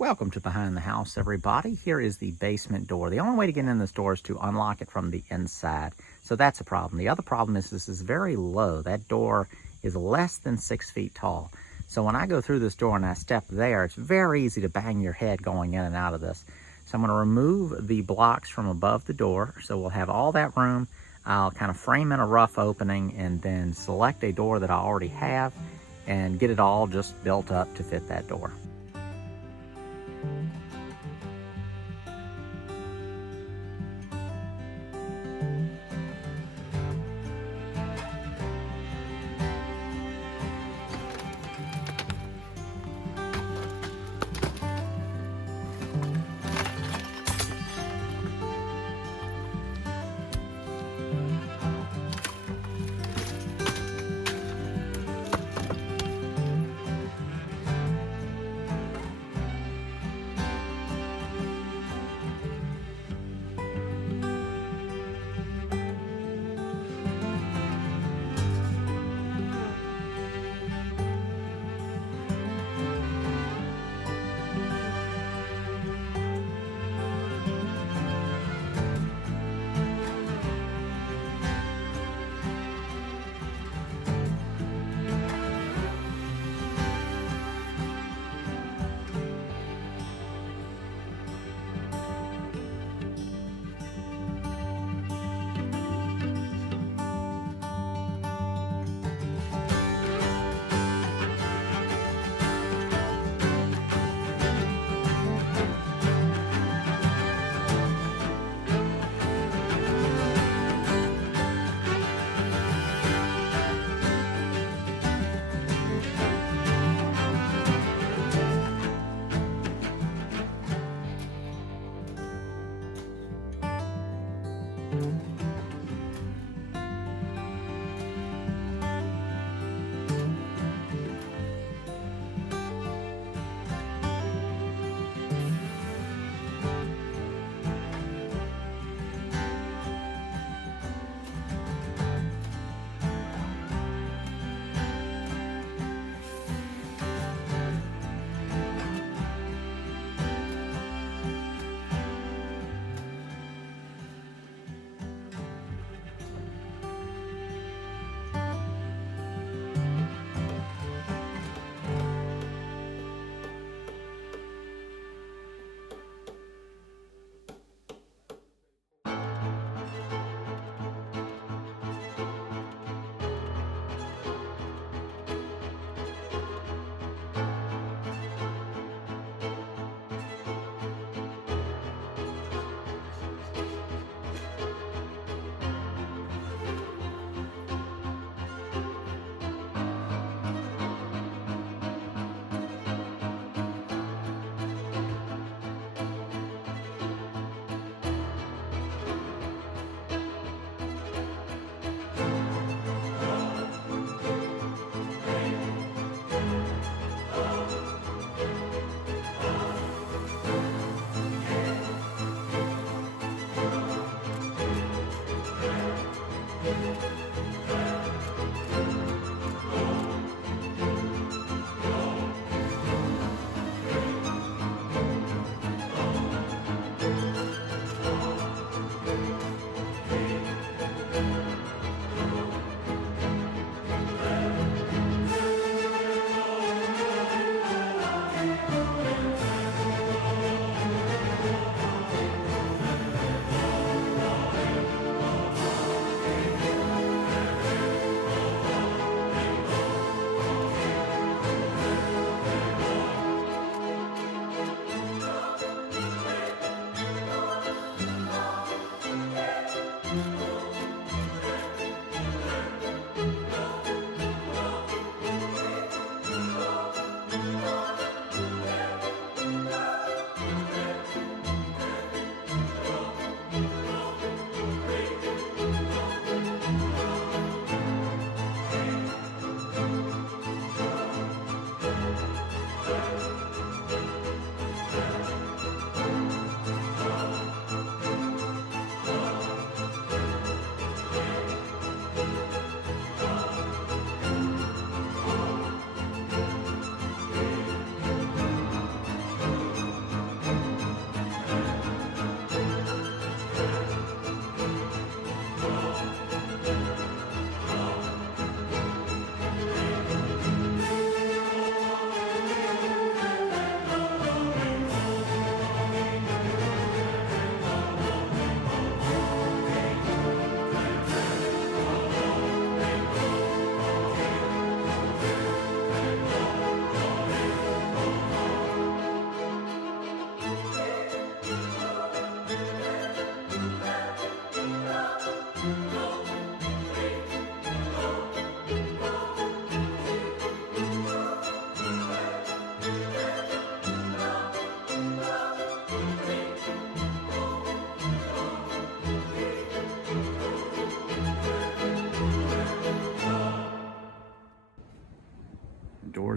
Welcome to Behind the House, everybody. Here is the basement door. The only way to get in this door is to unlock it from the inside. So that's a problem. The other problem is this is very low. That door is less than 6 feet tall. So when I go through this door and I step there, it's very easy to bang your head going in and out of this. So I'm going to remove the blocks from above the door. So we'll have all that room. I'll kind of frame in a rough opening and then select a door that I already have and get it all just built up to fit that door.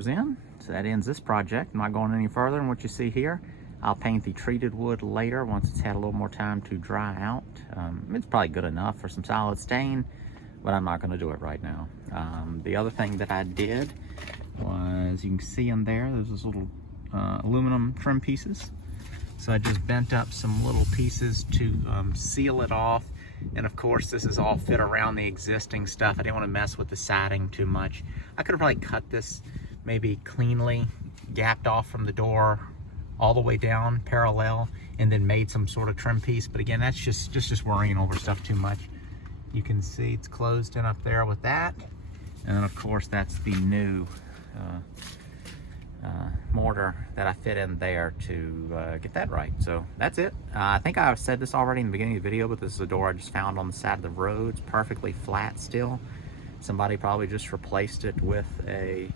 doors in. So that ends this project. I'm not going any further than what you see here. I'll paint the treated wood later once it's had a little more time to dry out. It's probably good enough for some solid stain, but I'm not going to do it right now. The other thing that I did was, you can see in there, there's this little aluminum trim pieces. So I just bent up some little pieces to seal it off. And of course, this is all fit around the existing stuff. I didn't want to mess with the siding too much. I could have probably cut this maybe cleanly, gapped off from the door all the way down parallel, and then made some sort of trim piece. But again, that's just worrying over stuff too much. You can see it's closed in up there with that. And then of course, that's the new mortar that I fit in there to get that right. So that's it. I think I've said this already in the beginning of the video, but this is a door I just found on the side of the road. It's perfectly flat still. Somebody probably just replaced it with a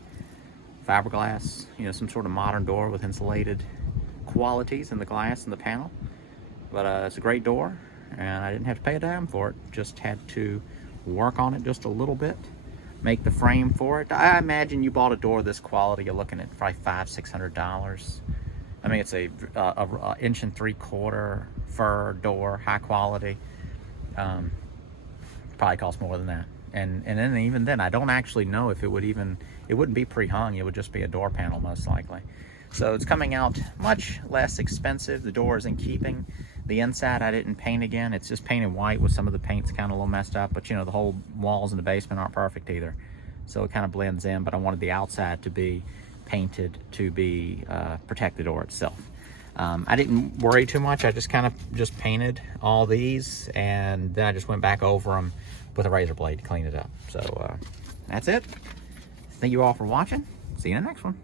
fiberglass, you know, some sort of modern door with insulated qualities in the glass and the panel. But it's a great door, and I didn't have to pay a dime for it. Just had to work on it just a little bit, make the frame for it. I imagine you bought a door this quality, you're looking at probably $500–600. I mean, it's a 1 3/4 inch fir door, high quality. Probably cost more than that. And then even then, I don't actually know if it wouldn't be pre-hung. It would just be a door panel most likely. So it's coming out much less expensive. The door is in keeping. The inside I didn't paint again. It's just painted white with some of the paints kind of a little messed up, but you know, the whole walls in the basement aren't perfect either. So it kind of blends in, but I wanted the outside to be painted to be protect the door itself. I didn't worry too much. I just kind of painted all these, and then I just went back over them with a razor blade to clean it up. So that's it. Thank you all for watching. See you in the next one.